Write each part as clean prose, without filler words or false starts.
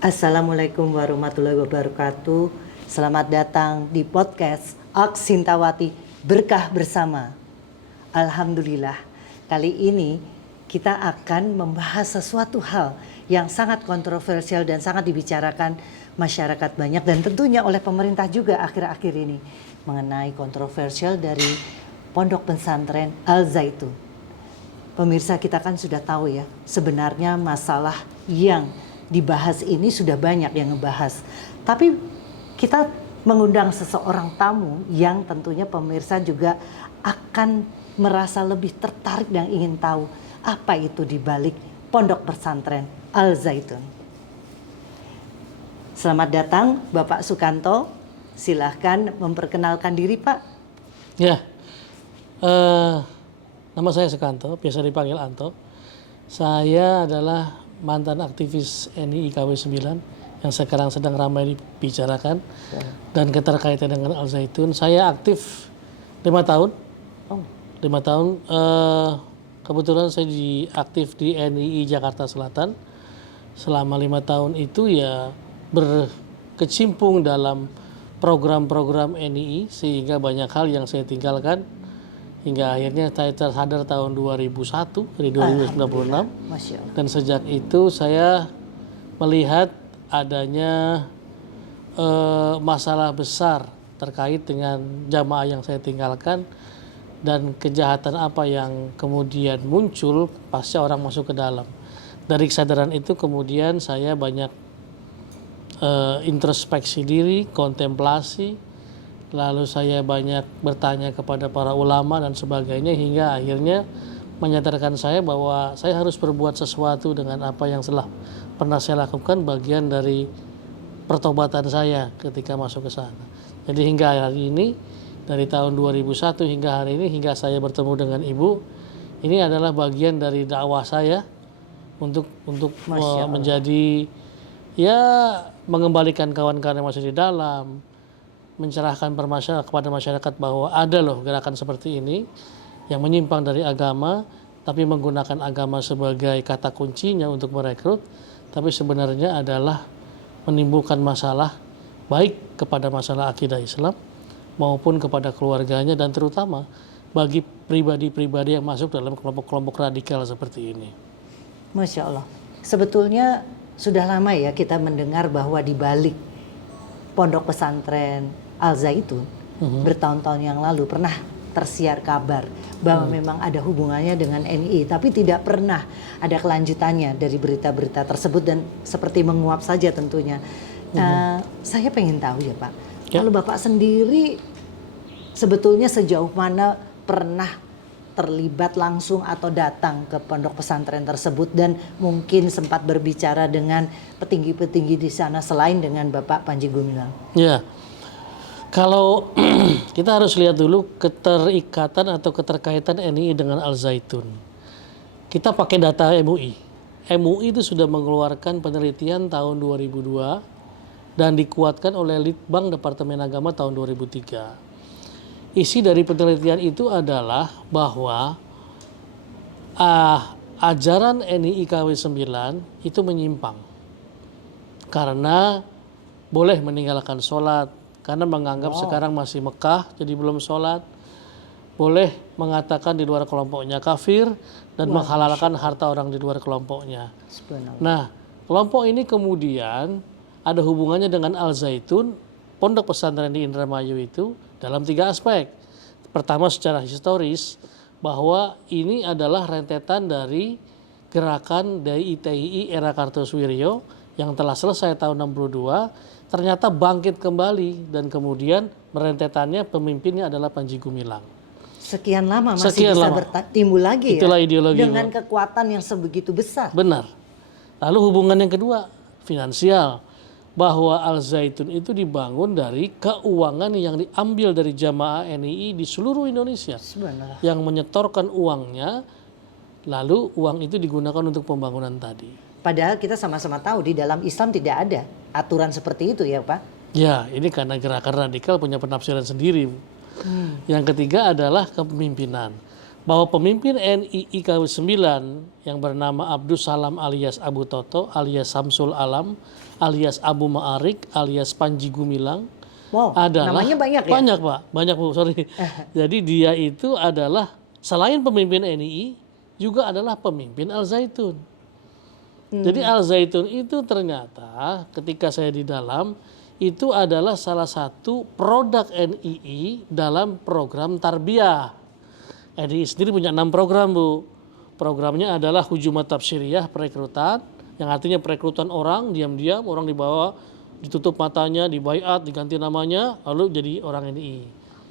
Assalamualaikum warahmatullahi wabarakatuh. Selamat datang di podcast Aks Sintawati Berkah Bersama. Alhamdulillah, kali ini kita akan membahas sesuatu hal yang sangat kontroversial dan sangat dibicarakan masyarakat banyak dan tentunya oleh pemerintah juga akhir-akhir ini mengenai kontroversial dari Pondok Pesantren Al Zaitun. Pemirsa, kita kan sudah tahu ya, sebenarnya masalah yang dibahas ini sudah banyak yang ngebahas. Tapi kita mengundang seseorang tamu yang tentunya pemirsa juga akan merasa lebih tertarik dan ingin tahu apa itu di balik Pondok Pesantren Al Zaitun. Selamat datang Bapak Sukanto. Silahkan memperkenalkan diri, Pak. Ya, nama saya Sukanto, biasa dipanggil Anto. Saya adalah mantan aktivis NI IKW 9 yang sekarang sedang ramai dibicarakan dan keterkaitan dengan Al Zaitun. Saya aktif 5 tahun. 5 tahun. Kebetulan saya aktif di NII Jakarta Selatan. Selama 5 tahun itu ya berkecimpung dalam program-program NII sehingga banyak hal yang saya tinggalkan. Hingga akhirnya saya tersadar tahun 2001, dari 2096. Dan sejak itu saya melihat adanya masalah besar terkait dengan jamaah yang saya tinggalkan dan kejahatan apa yang kemudian muncul pasca orang masuk ke dalam. Dari kesadaran itu kemudian saya banyak introspeksi diri, kontemplasi. Lalu saya banyak bertanya kepada para ulama dan sebagainya hingga akhirnya menyadarkan saya bahwa saya harus berbuat sesuatu dengan apa yang telah pernah saya lakukan, bagian dari pertobatan saya ketika masuk ke sana. Jadi hingga hari ini, dari tahun 2001 hingga hari ini, hingga saya bertemu dengan Ibu, ini adalah bagian dari dakwah saya untuk menjadi ya mengembalikan kawan-kawan yang masih di dalam, mencerahkan kepada masyarakat bahwa ada loh gerakan seperti ini yang menyimpang dari agama tapi menggunakan agama sebagai kata kuncinya untuk merekrut, tapi sebenarnya adalah menimbulkan masalah baik kepada masalah akidah Islam maupun kepada keluarganya dan terutama bagi pribadi-pribadi yang masuk dalam kelompok-kelompok radikal seperti ini. Masya Allah. Sebetulnya sudah lama ya kita mendengar bahwa di balik Pondok Pesantren Al Zaitun bertahun-tahun yang lalu pernah tersiar kabar bahwa memang ada hubungannya dengan NI, tapi tidak pernah ada kelanjutannya dari berita-berita tersebut dan seperti menguap saja tentunya. Saya pengen tahu ya Pak, kalau Bapak sendiri sebetulnya sejauh mana pernah terlibat langsung atau datang ke pondok pesantren tersebut dan mungkin sempat berbicara dengan petinggi-petinggi di sana selain dengan Bapak Panji Gumilang? Ya. Kalau kita harus lihat dulu keterikatan atau keterkaitan NII dengan Al Zaitun. Kita pakai data MUI. MUI itu sudah mengeluarkan penelitian tahun 2002 dan dikuatkan oleh Litbang Departemen Agama tahun 2003. Isi dari penelitian itu adalah bahwa ajaran NII IKW 9 itu menyimpang. Karena boleh meninggalkan sholat, karena menganggap sekarang masih Mekah jadi belum sholat, boleh mengatakan di luar kelompoknya kafir dan menghalalkan harta orang di luar kelompoknya. Nah, kelompok ini kemudian ada hubungannya dengan Al Zaitun, pondok pesantren di Indramayu itu dalam 3 aspek. Pertama secara historis, bahwa ini adalah rentetan dari gerakan DITII era Kartosuwiryo yang telah selesai tahun 62, ternyata bangkit kembali dan kemudian merentetannya pemimpinnya adalah Panji Gumilang. Sekian lama masih bisa timbul lagi. Itulah ya? Ideologi dengan kekuatan yang sebegitu besar. Benar. Lalu hubungan yang kedua, finansial. Bahwa Al Zaitun itu dibangun dari keuangan yang diambil dari jamaah NII di seluruh Indonesia. Sebenarnya. Yang menyetorkan uangnya, lalu uang itu digunakan untuk pembangunan tadi. Padahal kita sama-sama tahu di dalam Islam tidak ada aturan seperti itu ya Pak? Ya, ini karena gerakan radikal punya penafsiran sendiri. Yang ketiga adalah kepemimpinan. bahwa pemimpin NII ke-9 yang bernama Abdus Salam alias Abu Toto alias Samsul Alam alias Abu Ma'arik alias Panji Gumilang Wow, adalah namanya banyak ya? Banyak Pak, banyak Bu, sorry. Jadi dia itu adalah selain pemimpin NII juga adalah pemimpin Al Zaitun. Jadi Al Zaitun itu ternyata ketika saya di dalam itu adalah salah satu produk NII dalam program tarbiyah. NII sendiri punya 6 program Bu. Programnya adalah Hujumat Tafsiriyah, perekrutan, yang artinya perekrutan orang, diam-diam orang dibawa, ditutup matanya, dibaiat, diganti namanya, lalu jadi orang NII.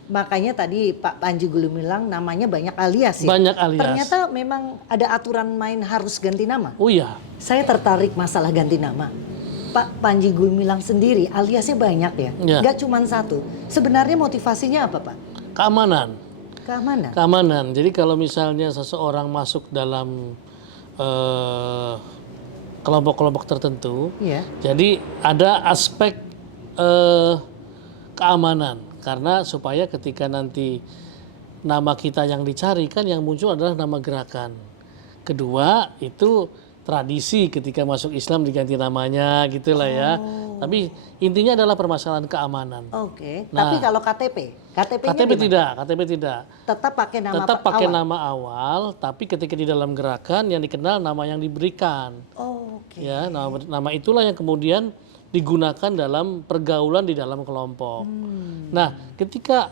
Makanya tadi Pak Panji Gumilang namanya banyak alias ya? Banyak alias. Ternyata memang ada aturan main harus ganti nama. Oh iya. Saya tertarik masalah ganti nama. Pak Panji Gumilang sendiri aliasnya banyak ya? Ya. Nggak cuma satu. Sebenarnya motivasinya apa Pak? Keamanan. Keamanan? Keamanan. Jadi kalau misalnya seseorang masuk dalam kelompok-kelompok tertentu, Iya. jadi ada aspek keamanan. Karena supaya ketika nanti nama kita yang dicari kan yang muncul adalah nama gerakan. Kedua itu tradisi ketika masuk Islam diganti namanya gitulah ya. Tapi intinya adalah permasalahan keamanan. Oke. Nah. Tapi kalau KTP? KTP-nya KTP gimana? tidak, KTP tidak. Tetap pakai nama Tetap pakai awal? nama awal, tapi ketika di dalam gerakan yang dikenal nama yang diberikan. Oh, oke. Ya, nama itulah yang kemudian digunakan dalam pergaulan di dalam kelompok. Nah, ketika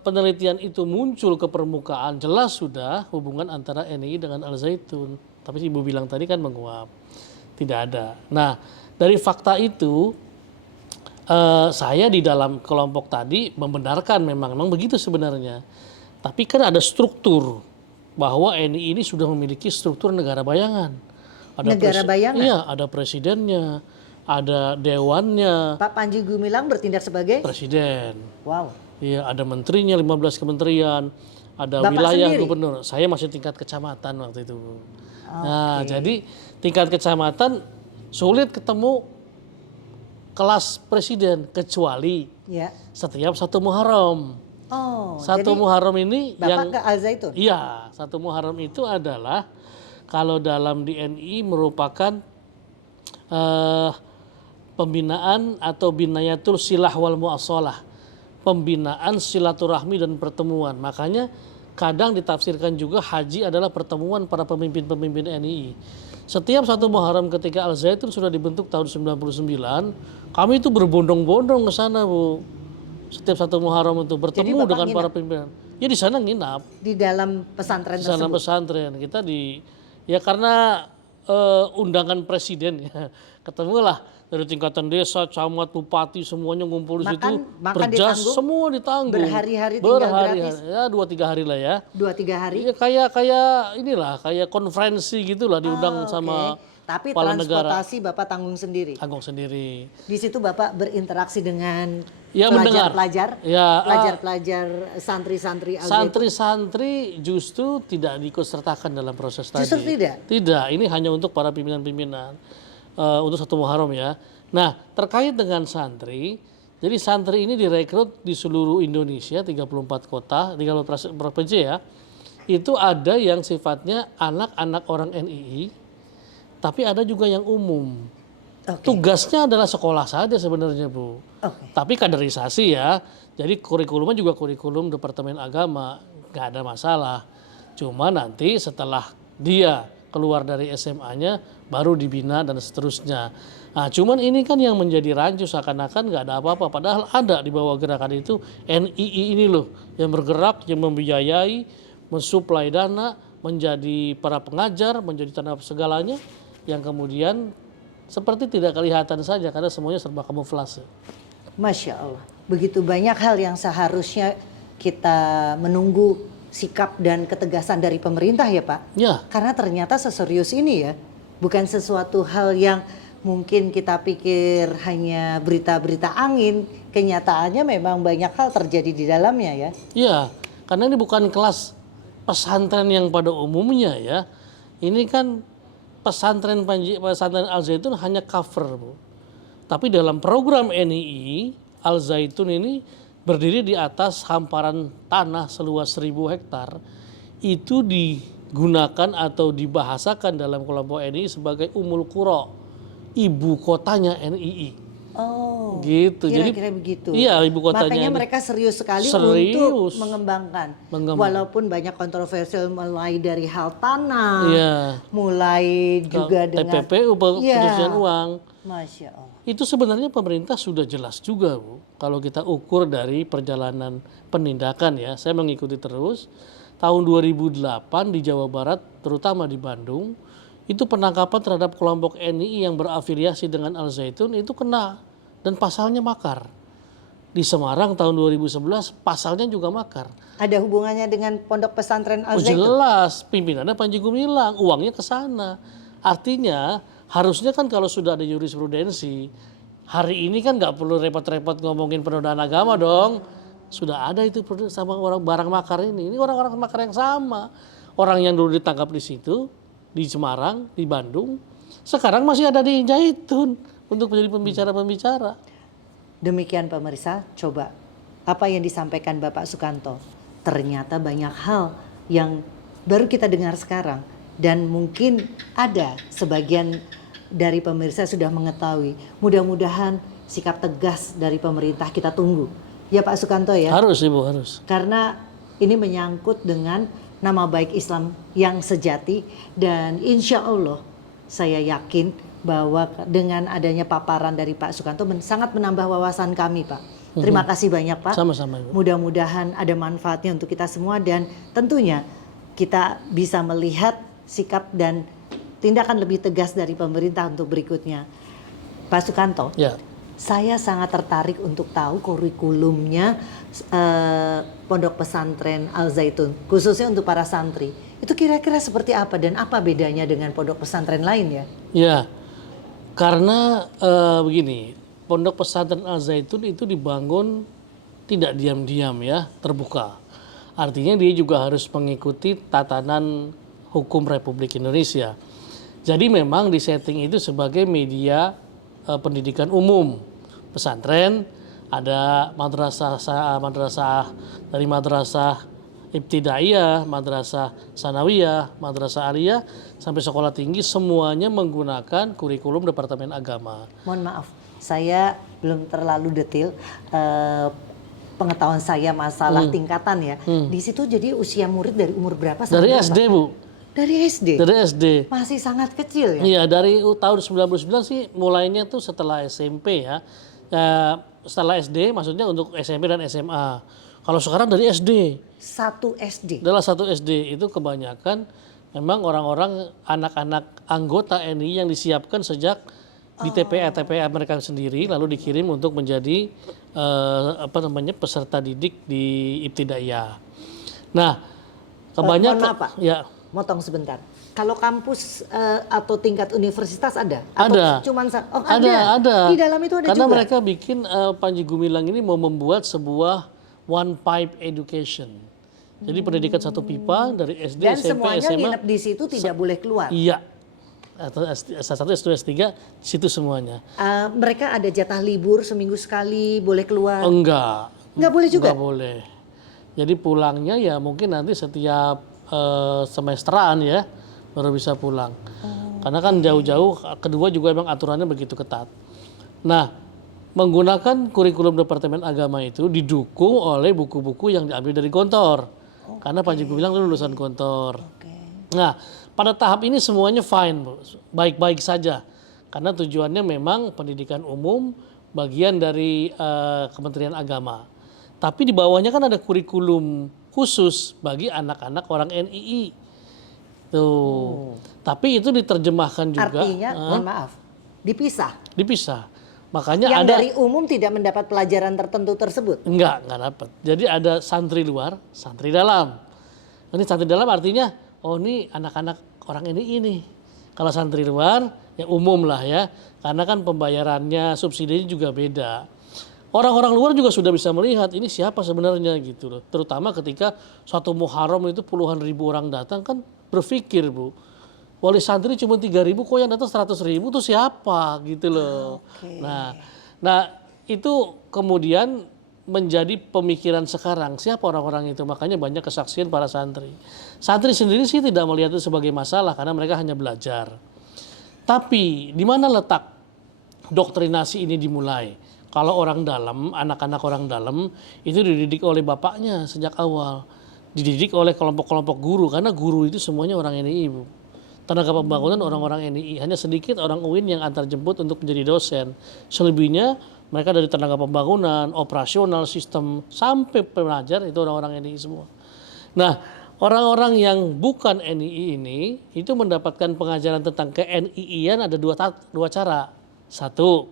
penelitian itu muncul ke permukaan, jelas sudah hubungan antara NII dengan Al Zaitun. Tapi Ibu bilang tadi kan menguap, tidak ada. Nah, dari fakta itu saya di dalam kelompok tadi membenarkan memang begitu sebenarnya. Tapi kan ada struktur bahwa NII ini sudah memiliki struktur negara bayangan. Negara bayangan? Iya, ada presidennya, ada dewannya, Pak Panji Gumilang bertindak sebagai? presiden. Wow. Iya, ada menterinya 15 kementerian, ada Bapak wilayah sendiri? gubernur. Saya masih tingkat kecamatan waktu itu. Nah, jadi tingkat kecamatan sulit ketemu kelas presiden kecuali Ya. setiap 1 Muharram. Oh, Satu jadi Muharram ini Bapak yang ke Al Zaitun? iya, 1 Muharram itu adalah kalau dalam DNI merupakan pembinaan atau binayatul silah wal muasalah, pembinaan silaturahmi dan pertemuan. Makanya kadang ditafsirkan juga haji adalah pertemuan para pemimpin-pemimpin NII. Setiap 1 Muharram ketika Al Zaitun sudah dibentuk tahun 99, kami itu berbondong-bondong ke sana Bu. Setiap 1 Muharram itu bertemu Bapak dengan para nginap? pimpinan. Ya di sana nginap. Di dalam pesantren Di sana tersebut? pesantren kita ya karena undangan presiden ya ketemulah dari tingkatan desa, camat, bupati semuanya ngumpul di situ Makan berjas ditanggung? semua ditanggung. Berhari-hari tinggal gratis? Ya 2-3 hari lah ya. 2-3 hari? Ya kayak konferensi gitulah diundang sama Oke. Tapi kepala negara. transportasi Bapak tanggung sendiri? Tanggung sendiri. Di situ Bapak berinteraksi dengan Ya, mendengar. pelajar-pelajar? Ya, Pelajar-pelajar, santri-santri Al Zaitun? Santri-santri justru tidak diikutsertakan dalam proses tadi. Justru tidak? Tidak, ini hanya untuk para pimpinan-pimpinan untuk 1 Muharram ya. Nah, terkait dengan santri, jadi santri ini direkrut di seluruh Indonesia, 34 kota, 34 provinsi ya. Itu ada yang sifatnya anak-anak orang NII, tapi ada juga yang umum. Oke. Tugasnya adalah sekolah saja sebenarnya Bu. Oke. Tapi kaderisasi ya. Jadi kurikulumnya juga kurikulum Departemen Agama, nggak ada masalah. Cuma nanti setelah dia keluar dari SMA-nya baru dibina dan seterusnya. Nah, cuman ini kan yang menjadi rancu seakan-akan nggak ada apa-apa. Padahal ada di bawah gerakan itu NII ini loh yang bergerak, yang membiayai, mensuplai dana, menjadi para pengajar, menjadi tanah segalanya, yang kemudian seperti tidak kelihatan saja karena semuanya serba kamuflase. Masya Allah. Begitu banyak hal yang seharusnya kita menunggu sikap dan ketegasan dari pemerintah ya Pak. Ya, Karena ternyata seserius ini ya. Bukan sesuatu hal yang mungkin kita pikir hanya berita-berita angin. Kenyataannya memang banyak hal terjadi di dalamnya ya. iya, karena ini bukan kelas pesantren yang pada umumnya ya. Ini kan pesantren Al Zaitun hanya cover Bu. Tapi dalam program NII, Al Zaitun ini berdiri di atas hamparan tanah seluas 1000 hektar itu digunakan atau dibahasakan dalam kelompok NII sebagai Ummul Qura, ibu kotanya NII. Oh, Gitu. kira-kira begitu. Iya, ibu kotanya. Makanya ini. mereka serius sekali Serius. untuk mengembangkan. Mengembang. Walaupun banyak kontroversial mulai dari hal tanah, Iya. mulai juga dengan TPPU, pencucian uang. Masya Allah. Itu sebenarnya pemerintah sudah jelas juga, Bu. Kalau kita ukur dari perjalanan penindakan ya, saya mengikuti terus. Tahun 2008 di Jawa Barat, terutama di Bandung, itu penangkapan terhadap kelompok NII yang berafiliasi dengan Al Zaitun itu kena dan pasalnya makar. Di Semarang tahun 2011 pasalnya juga makar. Ada hubungannya dengan Pondok Pesantren Al Zaitun? Jelas, pimpinannya Panji Gumilang, uangnya ke sana. Artinya harusnya kan kalau sudah ada jurisprudensi, hari ini kan nggak perlu repot-repot ngomongin penodaan agama dong. Sudah ada itu sama orang barang makar ini. Ini orang-orang makar yang sama. Orang yang dulu ditangkap di situ, di Semarang, di Bandung, sekarang masih ada di Zaitun untuk menjadi pembicara-pembicara. Demikian pemirsa, coba apa yang disampaikan Bapak Sukanto. Ternyata banyak hal yang baru kita dengar sekarang. Dan mungkin ada sebagian dari pemirsa sudah mengetahui. Mudah-mudahan sikap tegas dari pemerintah kita tunggu. Ya Pak Sukanto ya? Harus Ibu, harus. Karena ini menyangkut dengan nama baik Islam yang sejati. Dan insya Allah saya yakin bahwa dengan adanya paparan dari Pak Sukanto sangat menambah wawasan kami Pak. Terima kasih banyak Pak. Sama-sama Ibu. Mudah-mudahan ada manfaatnya untuk kita semua dan tentunya kita bisa melihat sikap dan tindakan lebih tegas dari pemerintah untuk berikutnya. Pak Sukanto, Ya. saya sangat tertarik untuk tahu kurikulumnya Pondok Pesantren Al Zaitun, khususnya untuk para santri. Itu kira-kira seperti apa dan apa bedanya dengan pondok pesantren lain ya? Ya, karena begini, Pondok Pesantren Al Zaitun itu dibangun tidak diam-diam ya, terbuka. Artinya dia juga harus mengikuti tatanan hukum Republik Indonesia. Jadi memang disetting itu sebagai media pendidikan umum. Pesantren, ada madrasah dari madrasah ibtidaiyah, madrasah sanawiyah, madrasah aliyah, sampai sekolah tinggi semuanya menggunakan kurikulum Departemen Agama. Mohon maaf, saya belum terlalu detail pengetahuan saya masalah tingkatan ya. Di situ jadi usia murid dari umur berapa? Dari berapa? SD Bu. Dari SD? Dari SD. Masih sangat kecil ya? Iya, dari tahun 99 sih mulainya tuh setelah SMP ya. Setelah SD maksudnya untuk SMP dan SMA. Kalau sekarang dari SD. Satu SD? Adalah satu SD. Itu kebanyakan memang orang-orang anak-anak anggota NII yang disiapkan sejak di TPA mereka sendiri lalu dikirim untuk menjadi peserta didik di ibtidaiyah. Nah, kebanyakan mohon maaf, Pak. ya. Motong sebentar. Kalau kampus atau tingkat universitas ada? Ada. Atau cuman Ada. Di dalam itu ada karena juga? mereka bikin Panji Gumilang ini mau membuat sebuah one pipe education. Jadi pendidikan satu pipa dari SD, Dan SMP, semuanya SMA. nginep di situ tidak boleh keluar? Iya. Atau S1, S2, S3, situ semuanya. Mereka ada jatah libur seminggu sekali, boleh keluar? Enggak. Enggak boleh juga? Enggak boleh. Jadi pulangnya ya mungkin nanti setiap semesteran ya baru bisa pulang. Karena kan jauh-jauh, kedua juga emang aturannya begitu ketat. Nah, menggunakan kurikulum Departemen Agama itu didukung oleh buku-buku yang diambil dari Gontor. Karena Panji Gumilang itu lulusan Gontor. Nah, pada tahap ini semuanya fine, Bu. Baik-baik saja. Karena tujuannya memang pendidikan umum bagian dari Kementerian Agama. Tapi di bawahnya kan ada kurikulum khusus bagi anak-anak orang NII. Tuh. Tapi itu diterjemahkan juga. Artinya, mohon maaf, dipisah? Dipisah. Makanya Yang ada dari umum tidak mendapat pelajaran tertentu tersebut? enggak dapat. Jadi ada santri luar, santri dalam. Ini santri dalam artinya, oh ini anak-anak orang ini. Kalau santri luar, ya umum lah ya. Karena kan pembayarannya, subsidinya juga beda. Orang-orang luar juga sudah bisa melihat ini siapa sebenarnya gitu loh. Terutama ketika suatu Muharram itu puluhan ribu orang datang kan berpikir Bu. Wali santri cuma 3.000 kok yang datang 100.000 itu siapa gitu loh. Okay. Nah itu kemudian menjadi pemikiran sekarang. Siapa orang-orang itu? Makanya banyak kesaksian para santri. Santri sendiri sih tidak melihat itu sebagai masalah karena mereka hanya belajar. Tapi di mana letak doktrinasi ini dimulai? Kalau orang dalam, anak-anak orang dalam itu dididik oleh bapaknya sejak awal. Dididik oleh kelompok-kelompok guru karena guru itu semuanya orang NII, Bu. Tenaga pembangunan orang-orang NII, hanya sedikit orang UIN yang antar jemput untuk menjadi dosen. Selebihnya mereka dari tenaga pembangunan, operasional, sistem, sampai pengajar itu orang-orang NII semua. Nah, orang-orang yang bukan NII ini itu mendapatkan pengajaran tentang ke-NII-an ada dua cara. Satu,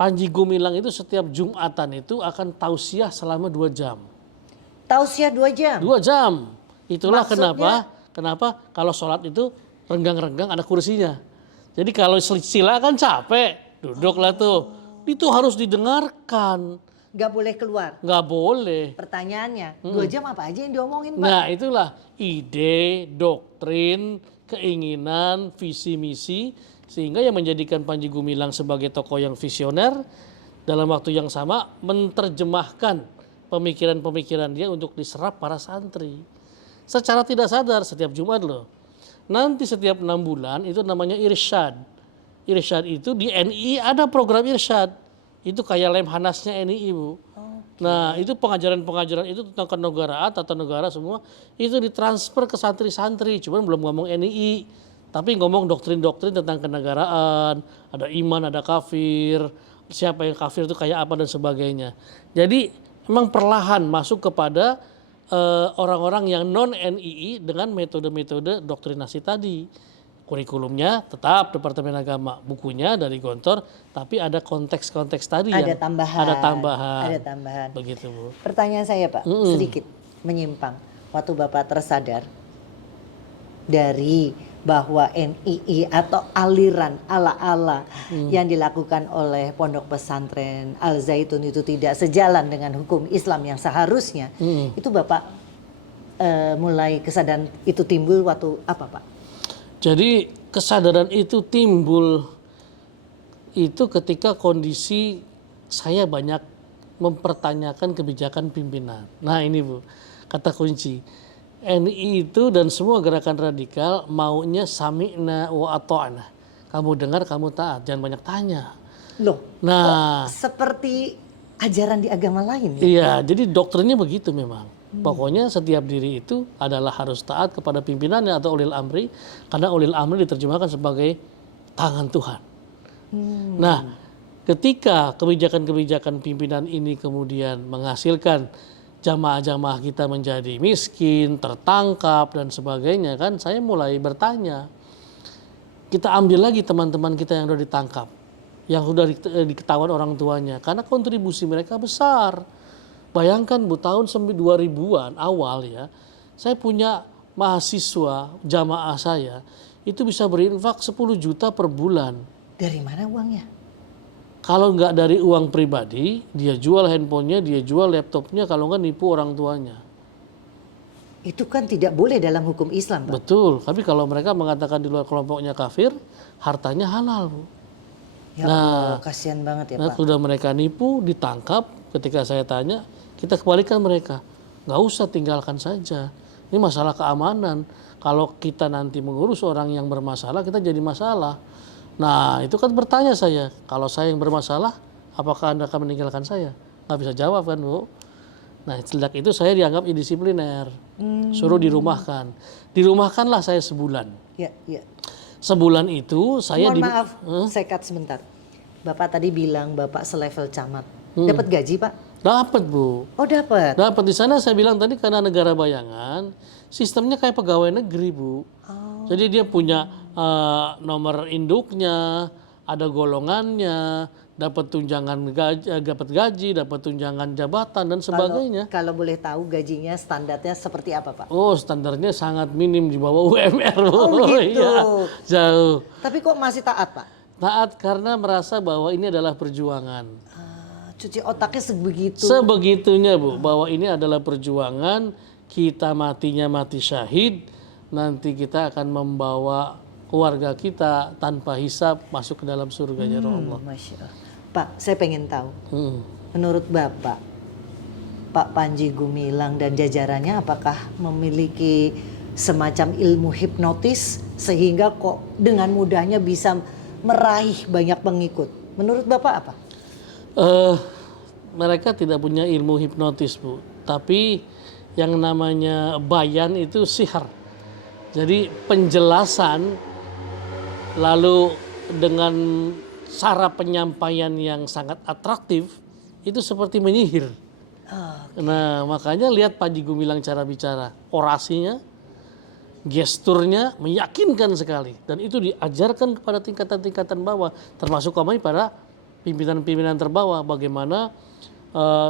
Panji Gumilang itu setiap Jumatan itu akan tausiah selama 2 jam. Tausiah 2 jam? 2 jam. Itulah Maksudnya? kenapa kalau sholat itu renggang-renggang ada kursinya. Jadi kalau sila kan capek, duduklah tuh. Itu harus didengarkan. Nggak boleh keluar? Nggak boleh. Pertanyaannya, 2 jam apa aja yang diomongin, Pak? Nah itulah ide, doktrin, keinginan, visi misi. Sehingga yang menjadikan Panji Gumilang sebagai tokoh yang visioner. Dalam waktu yang sama menerjemahkan pemikiran-pemikiran dia untuk diserap para santri. Secara tidak sadar setiap Jumat loh. Nanti setiap 6 bulan itu namanya irsyad. Irsyad itu di NII ada program irsyad. Itu kayak Lemhanasnya NII, Bu. Nah itu pengajaran-pengajaran itu tentang kenegaraan, tata negara semua. Itu ditransfer ke santri-santri. Cuman belum ngomong NII. Tapi ngomong doktrin-doktrin tentang kenegaraan. Ada iman, ada kafir. Siapa yang kafir itu kayak apa dan sebagainya. Jadi memang perlahan masuk kepada orang-orang yang non-NII dengan metode-metode doktrinasi tadi. Kurikulumnya tetap Departemen Agama, bukunya dari Gontor, tapi ada konteks-konteks tadi Ada yang tambahan. ada tambahan. Ada tambahan. Begitu, Bu. Pertanyaan saya, Pak, sedikit menyimpang. Waktu Bapak tersadar dari bahwa NII atau aliran ala-ala yang dilakukan oleh pondok pesantren Al Zaitun itu tidak sejalan dengan hukum Islam yang seharusnya, itu Bapak mulai kesadaran itu timbul waktu apa, Pak? Jadi kesadaran itu timbul itu ketika kondisi saya banyak mempertanyakan kebijakan pimpinan. Nah ini, Bu, kata kunci. NII itu dan semua gerakan radikal maunya sami'na wa ata'na. Kamu dengar, kamu taat, jangan banyak tanya. Loh, Nah, seperti ajaran di agama lain ya? iya, jadi doktrinnya begitu memang. Pokoknya setiap diri itu adalah harus taat kepada pimpinannya atau ulil amri, karena ulil amri diterjemahkan sebagai tangan Tuhan. Nah, ketika kebijakan-kebijakan pimpinan ini kemudian menghasilkan jamaah-jamaah kita menjadi miskin, tertangkap dan sebagainya, kan saya mulai bertanya. Kita ambil lagi teman-teman kita yang sudah ditangkap, yang sudah diketahuan orang tuanya, karena kontribusi mereka besar. Bayangkan, Bu, tahun 2000-an awal ya, saya punya mahasiswa jamaah saya itu bisa berinfak 10 juta per bulan. Dari mana uangnya? Kalau nggak dari uang pribadi, dia jual handphonenya, dia jual laptopnya, kalau nggak nipu orang tuanya. Itu kan tidak boleh dalam hukum Islam, Pak. Betul, tapi kalau mereka mengatakan di luar kelompoknya kafir, hartanya halal, Bu. Ya Allah, kasihan banget ya, Nah, Pak. sudah mereka nipu, ditangkap, ketika saya tanya, kita kembalikan mereka. Nggak usah, tinggalkan saja. Ini masalah keamanan. Kalau kita nanti mengurus orang yang bermasalah, kita jadi masalah. Nah, itu kan bertanya saya, kalau saya yang bermasalah, apakah Anda akan meninggalkan saya? Nggak bisa jawab kan, Bu. Nah, sejak itu saya dianggap indisipliner. Suruh dirumahkan. Dirumahkanlah saya sebulan. Ya, ya. Sebulan itu saya Mohon maaf, saya cut sebentar. Bapak tadi bilang Bapak selevel camat. Dapat gaji, Pak? Dapat, Bu. Oh, dapat. Dapat. Di sana saya bilang tadi karena negara bayangan, sistemnya kayak pegawai negeri, Bu. Jadi dia punya nomor induknya, ada golongannya, dapat tunjangan gaji, dapat tunjangan jabatan dan sebagainya. Kalau boleh tahu gajinya standarnya seperti apa, Pak? Oh, standarnya sangat minim di bawah UMR, Bu. Oh, gitu. Iya, jauh. Tapi kok masih taat, Pak? Taat karena merasa bahwa ini adalah perjuangan. Cuci otaknya sebegitu. Sebegitunya, Bu, bahwa ini adalah perjuangan, kita matinya mati syahid, nanti kita akan membawa keluarga kita tanpa hisab masuk ke dalam surganya Allah. Masya Allah. Pak, saya pengen tahu. Menurut Bapak, Pak Panji Gumilang dan jajarannya apakah memiliki semacam ilmu hipnotis sehingga kok dengan mudahnya bisa meraih banyak pengikut? Menurut Bapak apa? Mereka tidak punya ilmu hipnotis, Bu. Tapi yang namanya bayan itu sihar. Jadi penjelasan lalu dengan cara penyampaian yang sangat atraktif itu seperti menyihir. Nah, makanya lihat Panji Gumilang cara bicara, orasinya, gesturnya meyakinkan sekali, dan itu diajarkan kepada tingkatan-tingkatan bawah, termasuk kami pada pimpinan-pimpinan terbawah, bagaimana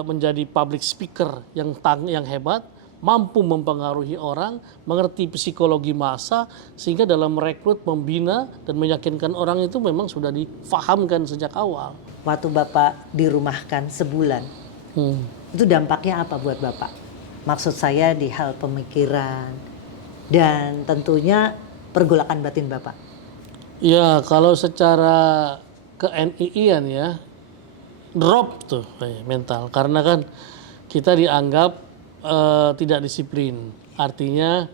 menjadi public speaker yang hebat, mampu mempengaruhi orang, mengerti psikologi massa, sehingga dalam merekrut, membina, dan meyakinkan orang itu memang sudah difahamkan sejak awal. Waktu Bapak dirumahkan sebulan, itu dampaknya apa buat Bapak? Maksud saya di hal pemikiran dan tentunya pergolakan batin Bapak. Ya, kalau secara ke-NII-an ya, drop tuh mental. Karena kan kita dianggap tidak disiplin. Artinya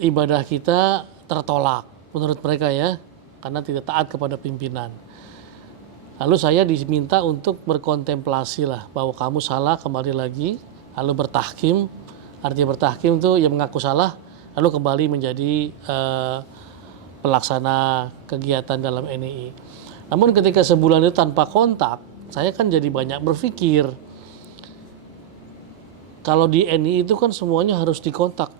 ibadah kita tertolak menurut mereka ya, karena tidak taat kepada pimpinan. Lalu saya diminta untuk berkontemplasi lah, bahwa kamu salah, kembali lagi, lalu bertahkim. Artinya bertahkim itu ya mengaku salah, lalu kembali menjadi pelaksana kegiatan dalam NII. Namun ketika sebulan itu tanpa kontak, saya kan jadi banyak berpikir, kalau di NII itu kan semuanya harus dikontak.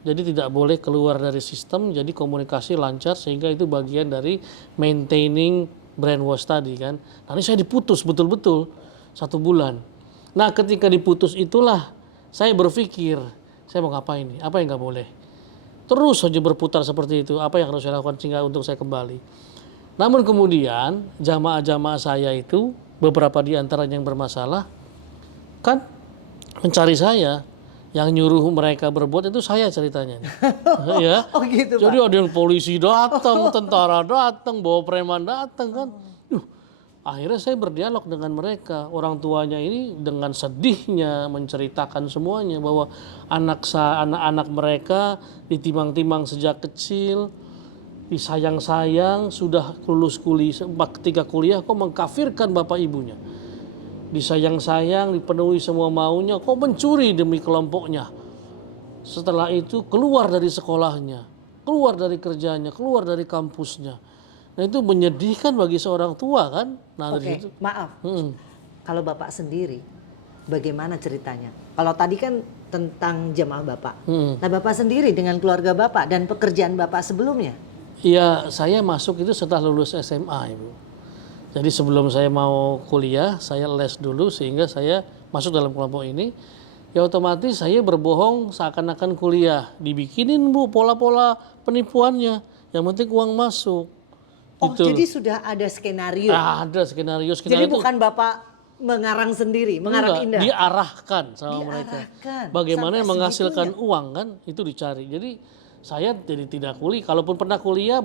Jadi tidak boleh keluar dari sistem, jadi komunikasi lancar, sehingga itu bagian dari maintaining brainwash tadi kan. Nah ini saya diputus betul-betul 1 bulan. Nah ketika diputus itulah saya berpikir, saya mau ngapain nih, apa yang nggak boleh. Terus saja berputar seperti itu, apa yang harus saya lakukan sehingga untuk saya kembali. Namun kemudian jamaah-jamaah saya itu, beberapa di antaranya yang bermasalah, kan mencari saya, yang nyuruh mereka berbuat itu saya ceritanya. Ya. Oh gitu, jadi Pak. ada yang polisi datang, tentara datang, bawa preman datang kan. Akhirnya saya berdialog dengan mereka. Orang tuanya ini dengan sedihnya menceritakan semuanya bahwa anak-anak mereka ditimang-timang sejak kecil, disayang-sayang, sudah lulus kuliah, ketika kuliah kok mengkafirkan bapak ibunya. Disayang-sayang, dipenuhi semua maunya, kok mencuri demi kelompoknya. Setelah itu keluar dari sekolahnya, keluar dari kerjanya, keluar dari kampusnya. Nah itu menyedihkan bagi seorang tua kan. Nah, Oke, itu. maaf. Kalau Bapak sendiri, bagaimana ceritanya? Kalau tadi kan tentang jemaah Bapak. Nah Bapak sendiri dengan keluarga Bapak dan pekerjaan Bapak sebelumnya? Iya, saya masuk itu setelah lulus SMA, Ibu. Jadi sebelum saya mau kuliah, saya les dulu sehingga saya masuk dalam kelompok ini. Ya otomatis saya berbohong seakan-akan kuliah. Dibikinin Bu pola-pola penipuannya. Yang penting uang masuk. Oh Gitu. jadi sudah ada skenario? Ada skenario Jadi itu. bukan Bapak mengarang sendiri, mengarang indah? Diarahkan sama mereka. Bagaimana Sampai menghasilkan segitunya. uang kan, itu dicari. Jadi saya jadi tidak kuliah. Kalaupun pernah kuliah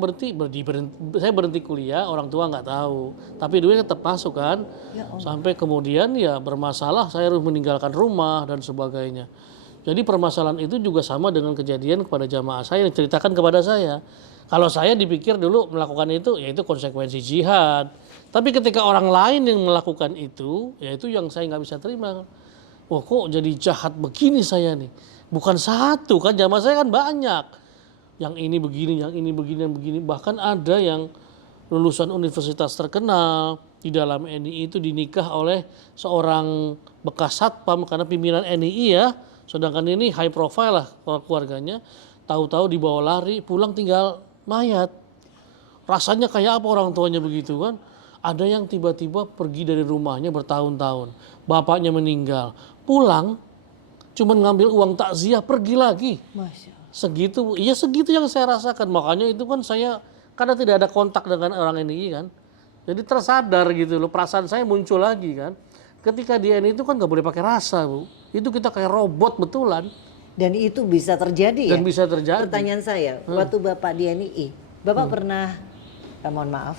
saya berhenti kuliah, orang tua nggak tahu. Tapi duitnya tetap masuk kan. Ya Allah. Sampai kemudian ya bermasalah, saya harus meninggalkan rumah dan sebagainya. Jadi permasalahan itu juga sama dengan kejadian kepada jamaah saya yang ceritakan kepada saya. Kalau saya dipikir dulu melakukan itu, ya itu konsekuensi jihad. Tapi ketika orang lain yang melakukan itu, ya itu yang saya nggak bisa terima. Wah kok jadi jahat begini saya nih. Bukan satu kan, jamaah saya kan banyak. Yang ini begini, yang ini begini, yang begini. Bahkan ada yang lulusan universitas terkenal di dalam NII itu dinikah oleh seorang bekas satpam karena pimpinan NII ya. Sedangkan ini high profile lah keluarganya. Tahu-tahu dibawa lari, pulang tinggal mayat. Rasanya kayak apa orang tuanya begitu kan. Ada yang tiba-tiba pergi dari rumahnya bertahun-tahun. Bapaknya meninggal. Pulang, cuman ngambil uang takziah, pergi lagi. Masya Allah. Segitu, iya segitu yang saya rasakan. Makanya itu kan saya, karena tidak ada kontak dengan orang NII kan. Jadi tersadar gitu loh, perasaan saya muncul lagi kan. Ketika di NII itu kan nggak boleh pakai rasa Bu. Itu kita kayak robot betulan. Dan itu bisa terjadi Dan ya? bisa terjadi. Pertanyaan saya, waktu Bapak di NII, Bapak pernah, mohon maaf,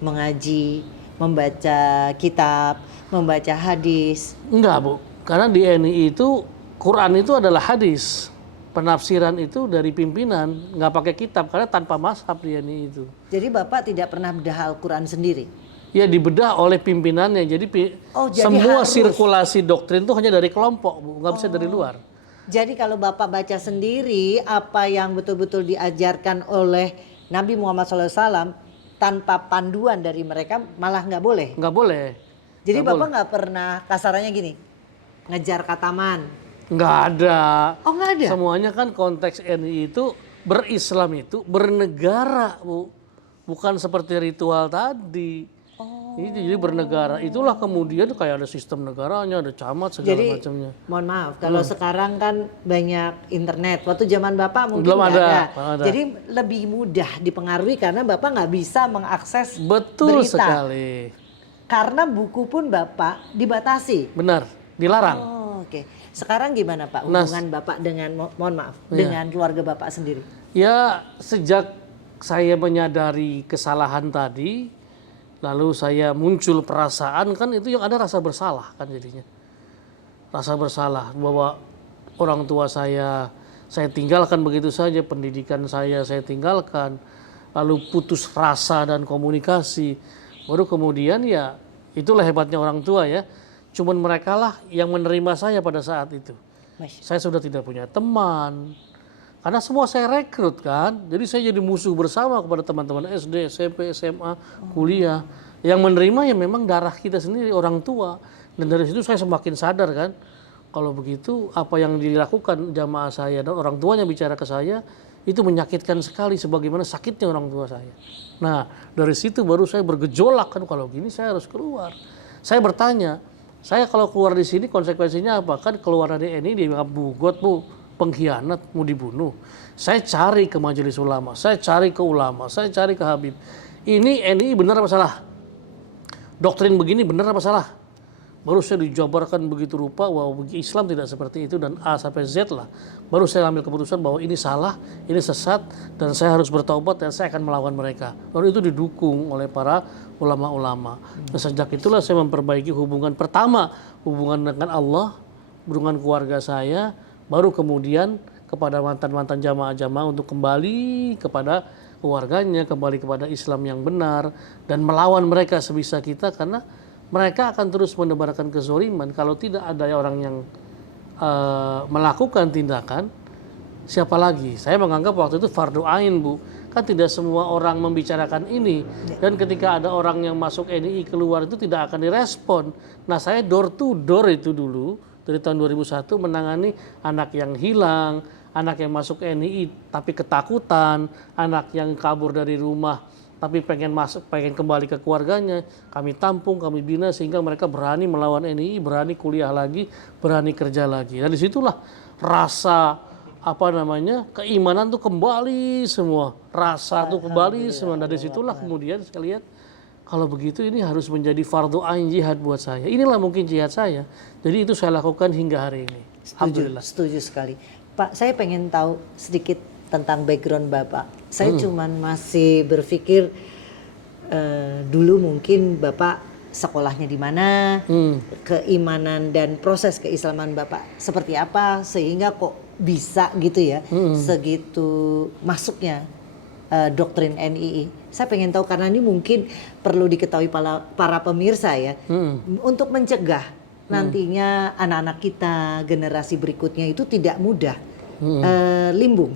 mengaji, membaca kitab, membaca hadis? Enggak Bu, Karena di NII itu Quran itu adalah hadis, penafsiran itu dari pimpinan, nggak pakai kitab karena tanpa mazhab di NII itu. Jadi Bapak tidak pernah bedah Al-Quran sendiri? Ya dibedah oleh pimpinannya, jadi, jadi semua harus. Sirkulasi doktrin itu hanya dari kelompok, Bu, nggak bisa dari luar. Jadi kalau Bapak baca sendiri apa yang betul-betul diajarkan oleh Nabi Muhammad SAW tanpa panduan dari mereka malah nggak boleh? Nggak boleh. Jadi Bapak nggak pernah kasarannya gini, ngejar kataman? Nggak ada. Oh nggak ada? Semuanya kan konteks NII itu berislam itu bernegara, Bu. Bukan seperti ritual tadi. Ini jadi bernegara. Itulah kemudian kayak ada sistem negaranya, ada camat segala macamnya. Mohon maaf, kalau sekarang kan banyak internet. Waktu zaman Bapak mungkin Belum nggak ada. Jadi lebih mudah dipengaruhi karena Bapak nggak bisa mengakses Betul berita. sekali. Karena buku pun Bapak dibatasi. Benar, dilarang. Oh, oke. Sekarang gimana Pak hubungan Bapak dengan, mohon maaf, dengan keluarga Bapak sendiri? Ya sejak saya menyadari kesalahan tadi, lalu saya muncul perasaan, kan itu yang ada rasa bersalah kan jadinya. Rasa bersalah bahwa orang tua saya tinggalkan begitu saja, pendidikan saya tinggalkan, lalu putus rasa dan komunikasi. Baru kemudian ya itulah hebatnya orang tua ya. Cuman mereka lah yang menerima saya pada saat itu. Saya sudah tidak punya teman. Karena semua saya rekrut kan. Jadi saya jadi musuh bersama kepada teman-teman SD, SMP, SMA, kuliah. Yang menerima ya memang darah kita sendiri, orang tua. Dan dari situ saya semakin sadar kan. Kalau begitu apa yang dilakukan jamaah saya dan orang tuanya bicara ke saya, itu menyakitkan sekali sebagaimana sakitnya orang tua saya. Nah dari situ baru saya bergejolak kan, kalau gini saya harus keluar. Saya bertanya, saya kalau keluar di sini konsekuensinya apa? Kan keluar dari ini dia bugot, Bu, pengkhianat, mau dibunuh. Saya cari ke majelis ulama, saya cari ke ulama, saya cari ke Habib. Ini NII benar apa salah? Doktrin begini benar apa salah? Baru saya dijabarkan begitu rupa bahwa Islam tidak seperti itu dan A sampai Z lah. Baru saya ambil keputusan bahwa ini salah, ini sesat dan saya harus bertaubat dan saya akan melawan mereka. Baru itu didukung oleh para ulama-ulama. Dan sejak itulah saya memperbaiki hubungan pertama, hubungan dengan Allah, hubungan keluarga saya, baru kemudian kepada mantan-mantan jamaah-jamaah untuk kembali kepada keluarganya, kembali kepada Islam yang benar dan melawan mereka sebisa kita, karena mereka akan terus menebarkan kezaliman. Kalau tidak ada orang yang melakukan tindakan, siapa lagi? Saya menganggap waktu itu fardu ain, Bu. Kan tidak semua orang membicarakan ini. Dan ketika ada orang yang masuk NII keluar itu tidak akan direspon. Nah saya door to door itu dulu dari tahun 2001 menangani anak yang hilang, anak yang masuk NII tapi ketakutan, anak yang kabur dari rumah tapi pengen kembali ke keluarganya, kami tampung, kami bina sehingga mereka berani melawan NII, berani kuliah lagi, berani kerja lagi. Dan disitulah rasa keimanan tuh kembali semua, rasa tuh kembali semua. Dari situlah kemudian saya lihat kalau begitu ini harus menjadi fardu ain jihad buat saya. Inilah mungkin jihad saya. Jadi itu saya lakukan hingga hari ini. Alhamdulillah. Setuju sekali. Pak, saya pengen tahu sedikit tentang background Bapak. Saya cuman masih berpikir dulu mungkin Bapak sekolahnya di mana, keimanan dan proses keislaman Bapak seperti apa sehingga kok bisa gitu ya, segitu masuknya doktrin NII. Saya pengen tahu karena ini mungkin perlu diketahui para pemirsa ya, untuk mencegah nantinya anak-anak kita generasi berikutnya itu tidak mudah limbung.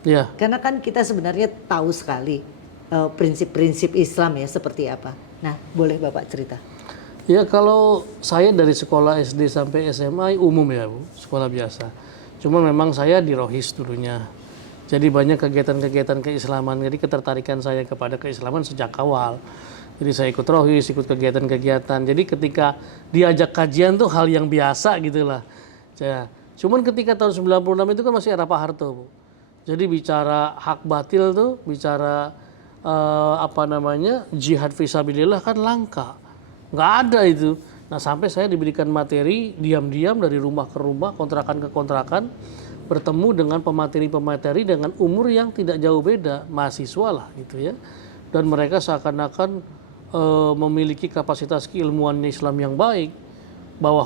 Ya. Karena kan kita sebenarnya tahu sekali prinsip-prinsip Islam ya seperti apa. Nah, boleh Bapak cerita? Ya kalau saya dari sekolah SD sampai SMA umum ya, Bu, sekolah biasa. Cuma memang saya di Rohis dulunya. Jadi banyak kegiatan-kegiatan keislaman. Jadi ketertarikan saya kepada keislaman sejak awal. Jadi saya ikut Rohis, ikut kegiatan-kegiatan. Jadi ketika diajak kajian tuh hal yang biasa gitulah. Ya. Cuman ketika tahun 96 itu kan masih era Pak Harto, Bu. Jadi bicara hak batil tuh, bicara jihad fisabilillah kan langka, nggak ada itu. Nah sampai saya diberikan materi diam-diam dari rumah ke rumah, kontrakan ke kontrakan, bertemu dengan pemateri-pemateri dengan umur yang tidak jauh beda, mahasiswa lah gitu ya. Dan mereka seakan-akan memiliki kapasitas keilmuan Islam yang baik. bawa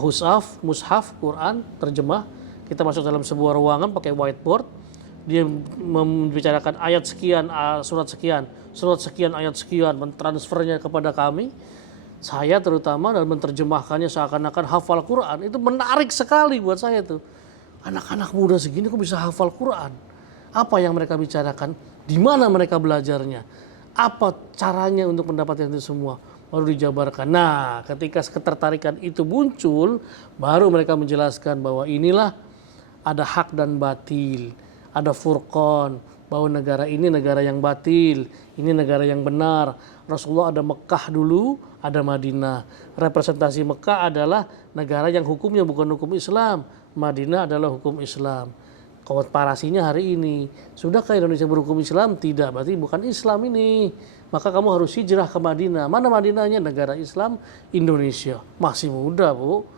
mushaf, Quran, terjemah. Kita masuk dalam sebuah ruangan pakai whiteboard. Dia membicarakan ayat sekian, surat sekian, ayat sekian, mentransfernya kepada kami. Saya terutama dalam menerjemahkannya seakan-akan hafal Quran. Itu menarik sekali buat saya tuh. Anak-anak muda segini kok bisa hafal Quran? Apa yang mereka bicarakan? Di mana mereka belajarnya? Apa caranya untuk mendapatkan itu semua? Baru dijabarkan. Nah, ketika ketertarikan itu muncul, baru mereka menjelaskan bahwa inilah ada hak dan batil, ada furqan, bahwa negara ini negara yang batil, ini negara yang benar. Rasulullah ada Mekah dulu, ada Madinah. Representasi Mekah adalah negara yang hukumnya bukan hukum Islam, Madinah adalah hukum Islam. Komparasinya hari ini, sudahkah Indonesia berhukum Islam? Tidak, berarti bukan Islam ini. Maka kamu harus hijrah ke Madinah. Mana Madinahnya? Negara Islam Indonesia. Masih muda, Bu.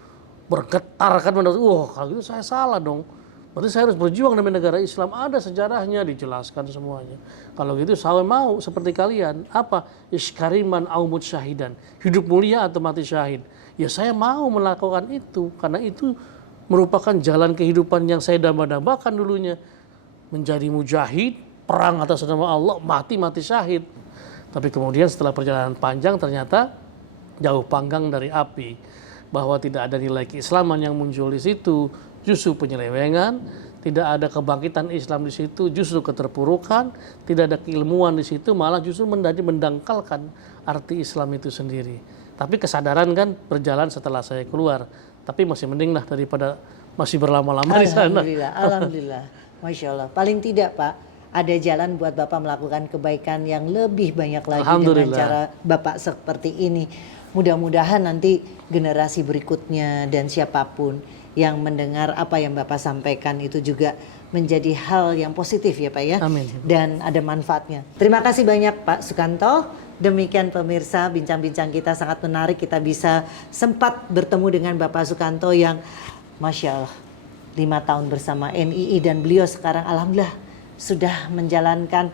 Bergetar kan, wah kalau gitu saya salah dong. Berarti saya harus berjuang demi negara Islam. Ada sejarahnya, dijelaskan semuanya. Kalau gitu saya mau seperti kalian. Apa? Iskariman aumut syahidan. Hidup mulia atau mati syahid. Ya saya mau melakukan itu. Karena itu merupakan jalan kehidupan yang saya damba-dambakan dulunya. Menjadi mujahid, perang atas nama Allah, mati syahid. Tapi kemudian setelah perjalanan panjang ternyata jauh panggang dari api. Bahwa tidak ada nilai keislaman yang muncul di situ, justru penyelewengan, tidak ada kebangkitan Islam di situ, justru keterpurukan, tidak ada keilmuan di situ, malah justru mendangkalkan arti Islam itu sendiri. Tapi kesadaran kan berjalan setelah saya keluar, tapi masih mending lah daripada masih berlama-lama di sana. Alhamdulillah, Masya Allah. Paling tidak Pak, ada jalan buat Bapak melakukan kebaikan yang lebih banyak lagi dengan cara Bapak seperti ini. Mudah-mudahan nanti generasi berikutnya dan siapapun yang mendengar apa yang Bapak sampaikan itu juga menjadi hal yang positif ya Pak ya. Amin. Dan ada manfaatnya. Terima kasih banyak Pak Sukanto. Demikian pemirsa, bincang-bincang kita sangat menarik. Kita bisa sempat bertemu dengan Bapak Sukanto yang Masya Allah 5 tahun bersama NII dan beliau sekarang alhamdulillah sudah menjalankan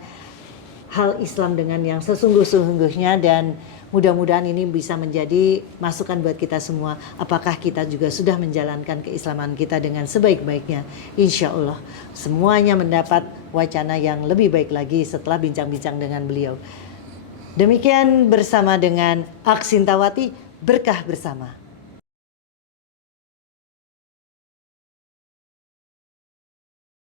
hal Islam dengan yang sesungguh-sungguhnya, dan mudah-mudahan ini bisa menjadi masukan buat kita semua. Apakah kita juga sudah menjalankan keislaman kita dengan sebaik-baiknya? Insya Allah semuanya mendapat wacana yang lebih baik lagi setelah bincang-bincang dengan beliau. Demikian bersama dengan Aksintawati, berkah bersama.